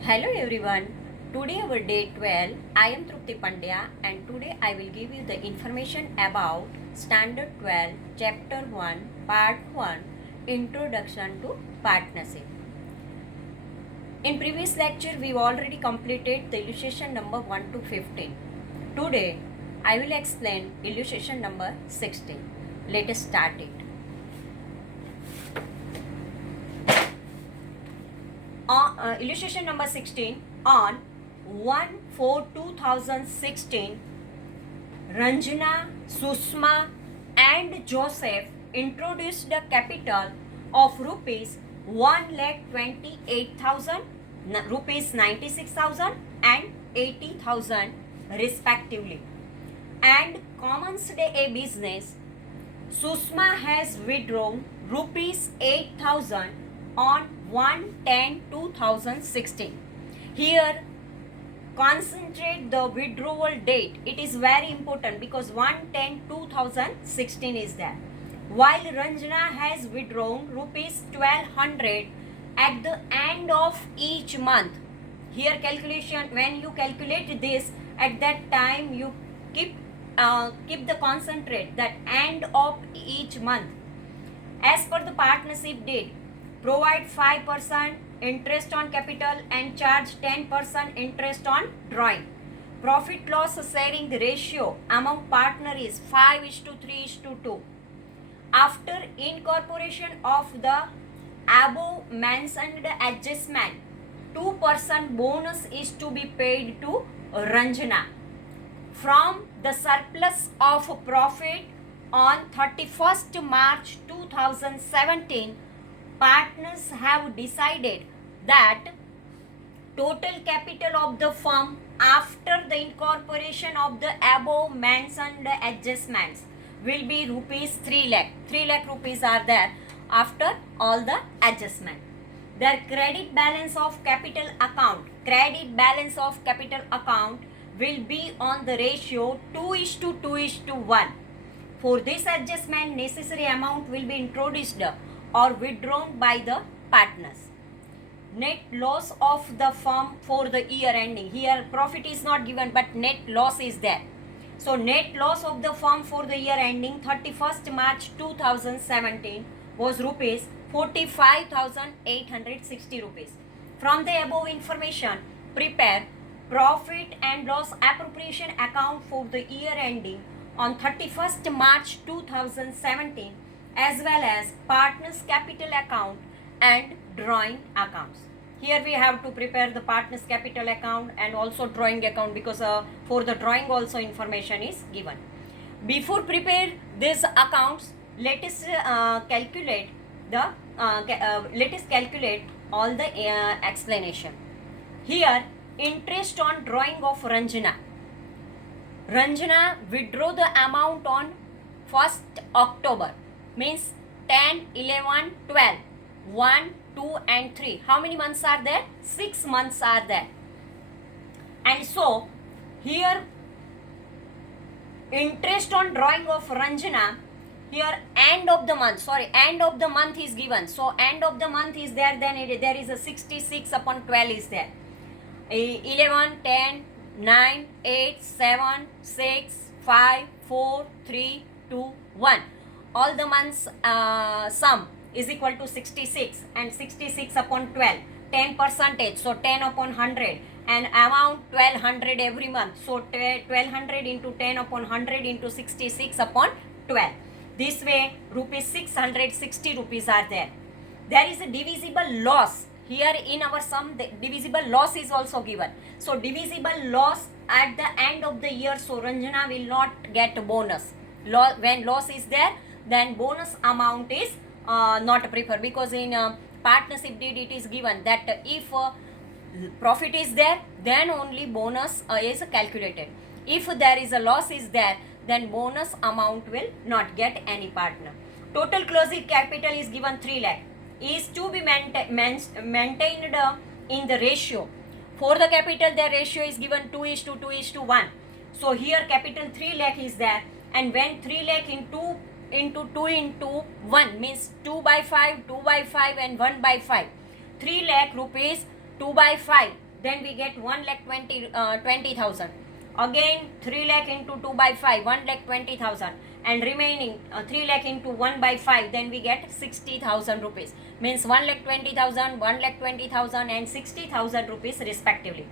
Hello everyone. Today our day 12. I am Trupti Pandya and today I will give you the information about Standard 12 Chapter 1 Part 1 Introduction to Partnership. In previous lecture we already completed the illustration number 1 to 15. Today I will explain illustration number 16. Let us start it. Illustration number 16. On 1/4/2016, Ranjana, Susma and Joseph introduced a capital of rupees 1,28,000, rupees 96,000 and 80,000 respectively, and commenced a business. Susma has withdrawn rupees 8,000 on 1/10/2016. Here concentrate the withdrawal date. It is very important because 1/10/2016 is there. While Ranjana has withdrawn rupees 1,200 at the end of each month. Here calculation, when you calculate this, at that time you keep the concentrate that end of each month. As per the partnership deed, provide 5% interest on capital and charge 10% interest on drawing. Profit loss sharing ratio among partner is 5:3:2. After incorporation of the above mentioned adjustment, 2% bonus is to be paid to Ranjana from the surplus of profit on 31st March 2017. Partners have decided that total capital of the firm after the incorporation of the above mentioned adjustments will be rupees 3 lakh. 3 lakh rupees are there after all the adjustment. Their credit balance of capital account will be on the ratio 2:2:1. For this adjustment, necessary amount will be introduced or withdrawn by the partners. Net loss of the firm for the year ending. Here profit is not given but net loss is there. So net loss of the firm for the year ending 31st March 2017 was rupees 45,860 rupees. From the above information, prepare profit and loss appropriation account for the year ending on 31st March 2017 as well as partners capital account and drawing accounts. Here we have to prepare the partners capital account and also drawing account because for the drawing also information is given. Before prepare these accounts, let us calculate all the explanation. Here interest on drawing of Ranjana. Ranjana withdraw the amount on 1st October. Means 10, 11, 12, 1, 2 and 3. How many months are there? 6 months are there. And so here interest on drawing of Ranjana, here end of the month is given. So end of the month is there, then there is a 66/12 is there. 11, 10, 9, 8, 7, 6, 5, 4, 3, 2, 1. All the months sum is equal to 66 and 66/12, 10%. So 10/100 and amount 1,200 every month. So 1,200 into 10/100 into 66/12. This way rupees 660 rupees are there. There is a divisible loss. Here in our sum, the divisible loss is also given. So divisible loss at the end of the year. So Ranjana will not get a bonus. When loss is there, then bonus amount is not preferred because in partnership deed it is given that if profit is there, then only bonus is calculated. If there is a loss is there, then bonus amount will not get any partner. Total closing capital is given 3 lakh. Is to be maintained in the ratio. For the capital, the ratio is given 2:2:1. So here capital 3 lakh is there, and when 3 lakh into 2:1 means 2/5, 2/5 and 1/5. 3 lakh rupees 2/5 then we get 1,20,000. Again 3 lakh into 2 by 5, 1,20,000, and remaining 3 lakh into 1 by 5, then we get 60,000 rupees. Means 1,20,000, 1,20,000 and 60,000 rupees respectively.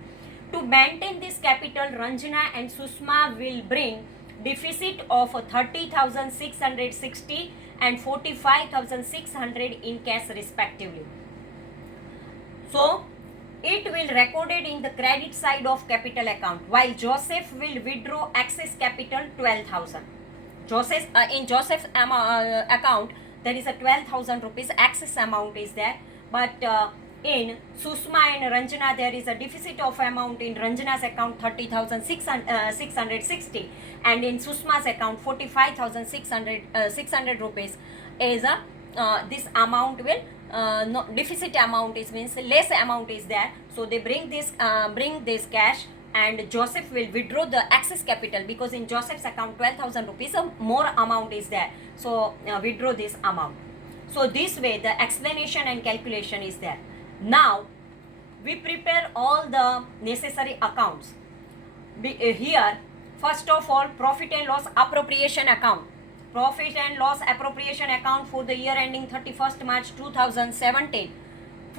To maintain this capital, Ranjana and Susma will bring deficit of 30,660 and 45,600 in cash respectively. So it will recorded in the credit side of capital account, while Joseph will withdraw excess capital 12,000. In Joseph's account there is a 12,000 rupees excess amount is there, but in Susma and Ranjana there is a deficit of amount in Ranjana's account 30,660 and in Susma's account 45,600 rupees is a this amount will no, deficit amount is means less amount is there, so they bring this cash, and Joseph will withdraw the excess capital because in Joseph's account 12,000 rupees more amount is there, so withdraw this amount. So this way the explanation and calculation is there. Now we prepare all the necessary accounts. Here first of all, profit and loss appropriation account. Profit and loss appropriation account for the year ending 31st March 2017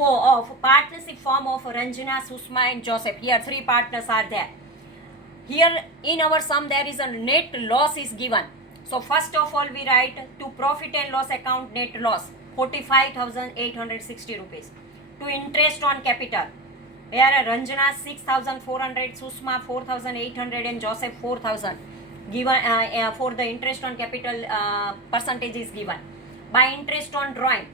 of partnership form of Ranjana, Susma and Joseph. Here 3 partners are there. Here in our sum there is a net loss is given. So first of all we write to profit and loss account net loss 45,860 rupees. To interest on capital, here Ranjana 6,400, Susma 4,800 and Joseph 4,000. Given for the interest on capital percentage is given. By interest on drawing,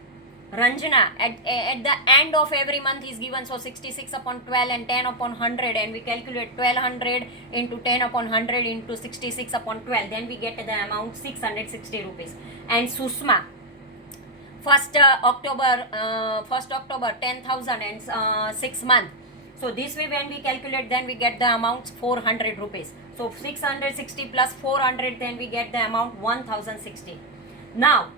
Ranjana at the end of every month is given, so 66 upon 12 and 10 upon 100, and we calculate 1200 into 10 upon 100 into 66 upon 12, then we get the amount 660 rupees. And Susma 1st October 10,000 and 6 months. So this way when we calculate, then we get the amount 400 rupees. So 660 plus 400, then we get the amount 1060. Now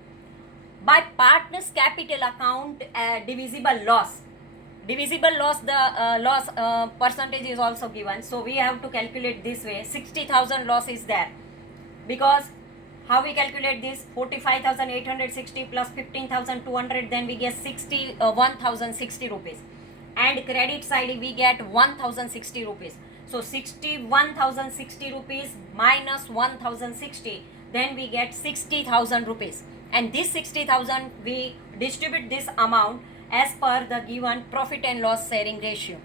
by partners capital account divisible loss, the loss percentage is also given. So we have to calculate this way. 60,000 loss is there, because how we calculate this? 45,860 plus 15,200, then we get 1,060 rupees. And credit side we get 1,060 rupees. So 1,060 rupees minus 1,060, then we get 60,000 rupees. And this 60,000 we distribute this amount as per the given profit and loss sharing ratio.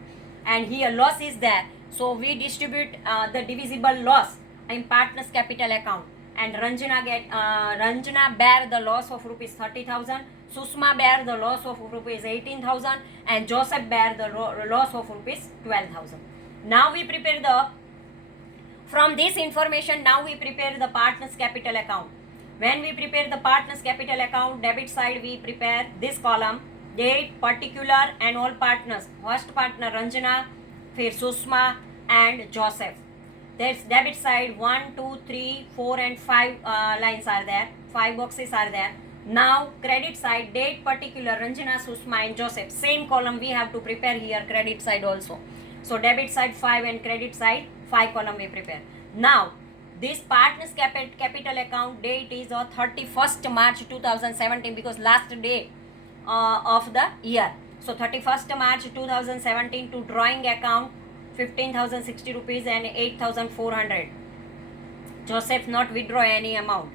And here loss is there, so we distribute the divisible loss in partners capital account. And Ranjana bear the loss of rupees 30,000, Susma bear the loss of rupees 18,000, and Joseph bear the loss of rupees 12,000. Now we prepare from this information, now we prepare the partners capital account. When we prepare the partners capital account, debit side we prepare this column, date, particular and all partners. First partner Ranjana, फिर Susma and Joseph. There's debit side 1, 2, 3, 4 and 5 lines are there, 5 boxes are there. Now credit side, date, particular, Ranjana, Susma and Joseph. Same column we have to prepare here, credit side also. So debit side 5 and credit side 5 column we prepare. Now this partners capital account date is 31st March 2017 because last day of the year. So 31st March 2017 to drawing account 15,060 rupees and 8,400. Joseph not withdraw any amount.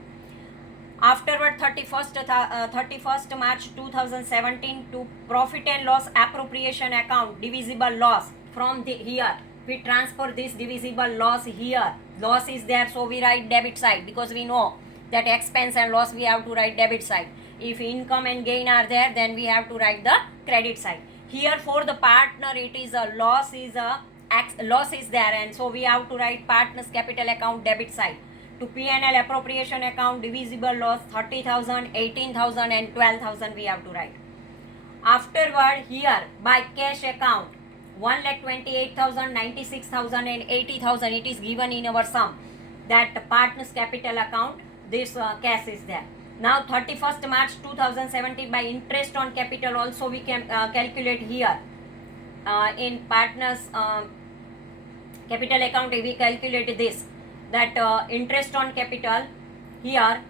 Afterward 31st March 2017 to profit and loss appropriation account divisible loss. From here we transfer this divisible loss here. Loss is there, so we write debit side because we know that expense and loss we have to write debit side. If income and gain are there, then we have to write the credit side. Here for the partner it is a loss is there, and so we have to write partners capital account debit side. To P&L appropriation account divisible loss 30,000, 18,000 and 12,000 we have to write. Afterward here by cash account 1,28,000, 96,000 and 80,000 it is given in our sum, that partners capital account this cash is there. Now 31st March 2017 by interest on capital also we can calculate here. in partners capital account we calculate this, that interest on capital here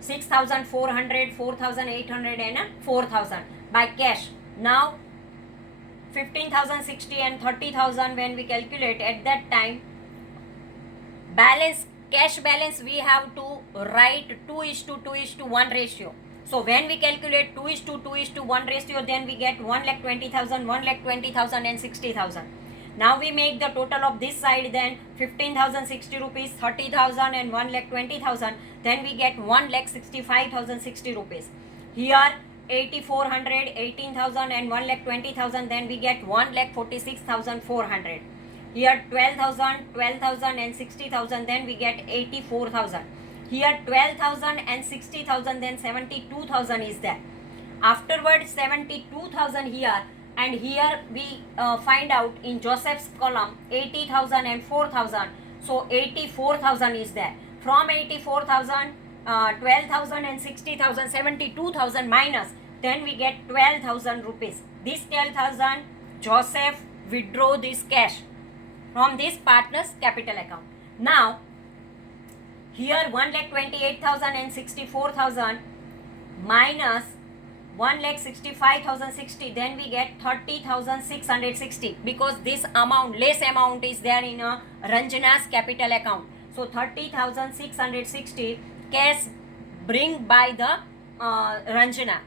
6,400, 4,800 and 4,000 by cash. Now 15,060 and 30,000 when we calculate, at that time balance, cash balance we have to write 2:1 ratio. So when we calculate 2:1 ratio, then we get 1,20,000, 1,20,000 and 60,000. Now we make the total of this side, then 15,060 rupees, 30,000 and 1,20,000. Then we get 1,65,060 rupees. Here 8,400, 18,000 and 1,20,000. Then we get 1,46,400. Here 12,000, 12,000 and 60,000. Then we get 84,000. Here 12,000 and 60,000. Then 72,000 is there. Afterwards 72,000 here. And here we find out in Joseph's column 80,000 and 4,000. So 84,000 is there. From 84,000, 12,000 and 60,000, 72,000 minus, then we get 12,000 rupees. This 12,000, Joseph withdraw this cash from this partner's capital account. Now, here 1,28,000 and 64,000 minus 1,65,060, then we get 30,660, because this amount, less amount is there in Ranjana's capital account. So 30,660 cash bring by the Ranjana,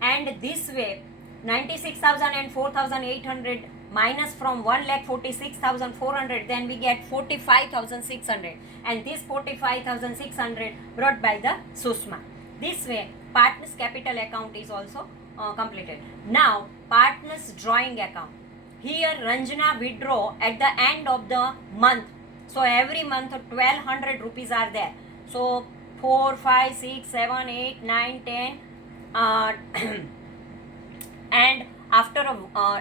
and this way 96,000 and 4,800 minus from 1,46,400, then we get 45,600, and this 45,600 brought by the Susma. This way partners capital account is also completed. Now partners drawing account. Here Ranjana withdraw at the end of the month. So every month 1,200 rupees are there. So 4, 5, 6, 7, 8, 9, 10 and after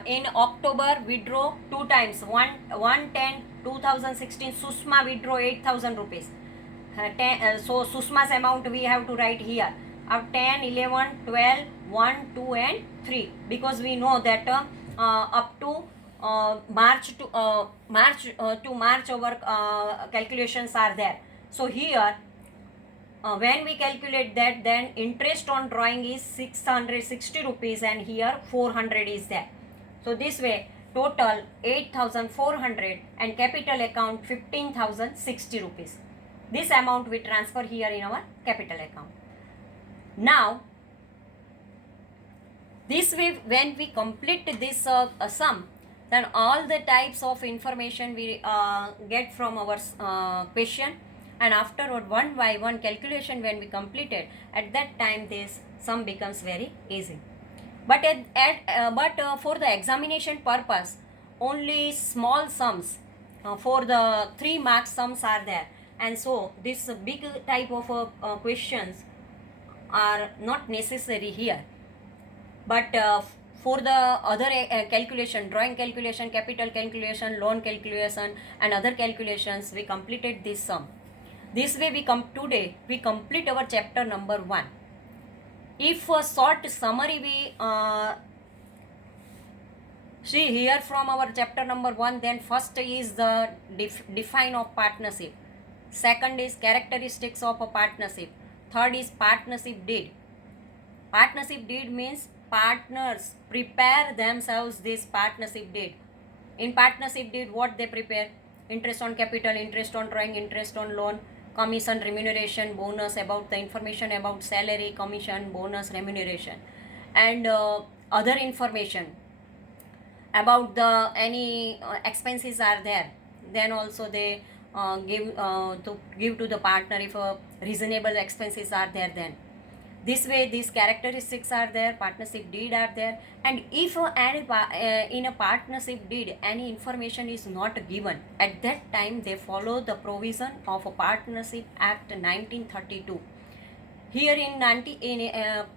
in October withdraw 2 times, 110, 2016 Susma withdraw 8,000 rupees. So Susma's amount we have to write here of 10, 11, 12, 1, 2 and 3, because we know that up to March our calculations are there. So here when we calculate that, then interest on drawing is 660 rupees and here 400 is there. So this way total 8,400 and capital account 15,060 rupees. This amount we transfer here in our capital account. Now this way when we complete this sum, then all the types of information we get from our question, and afterward one by one calculation when we completed, at that time this sum becomes very easy. But for the examination purpose, only small sums for the 3 mark sums are there, and so this big type of questions are not necessary here. But for the other calculation, drawing calculation, capital calculation, loan calculation and other calculations, we completed this sum. This way today we complete our chapter number 1. If a short summary we see here from our chapter number 1, then first is the define of partnership, second is characteristics of a partnership, third is partnership deed. Partnership deed means partners prepare themselves this partnership deed. In partnership deed, what they prepare? Interest on capital, interest on drawing, interest on loan, commission, remuneration, bonus, about the information about salary, commission, bonus, remuneration, and other information about the any expenses are there. Then also they give to the partner if reasonable expenses are there. Then this way these characteristics are there, partnership deed are there, and if in a partnership deed any information is not given, at that time they follow the provision of a Partnership Act 1932. Here in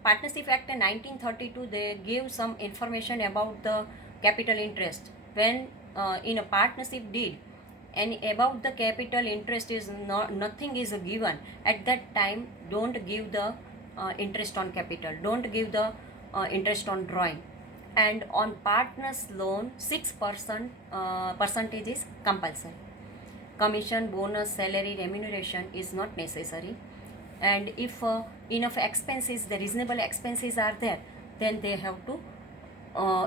Partnership Act 1932 they give some information about the capital interest. When in a partnership deed and about the capital interest is nothing is given, at that time don't give the interest on capital, don't give the interest on drawing. And on partners loan 6% percentage is compulsory. Commission, bonus, salary, remuneration is not necessary. And if enough expenses, the reasonable expenses are there, then they have to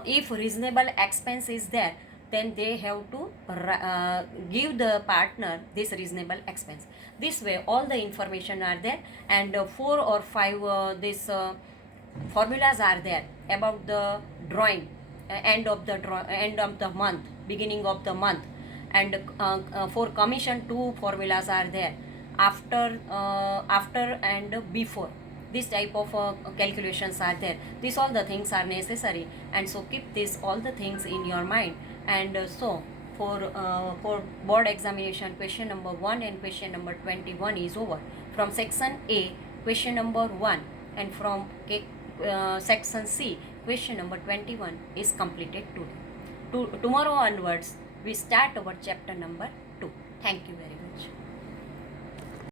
if reasonable expense is there, then they have to give the partner this reasonable expense. This way all the information are there, and 4 or 5 this formulas are there about the drawing, end of the month, beginning of the month. And for commission 2 formulas are there, after and before. This type of calculations are there. These all the things are necessary, and so keep this all the things in your mind. And so for board examination, question number 1 and question number 21 is over. From section A, question number 1, and from section C, question number 21 is completed today. Tomorrow onwards we start our chapter number 2. Thank you very much.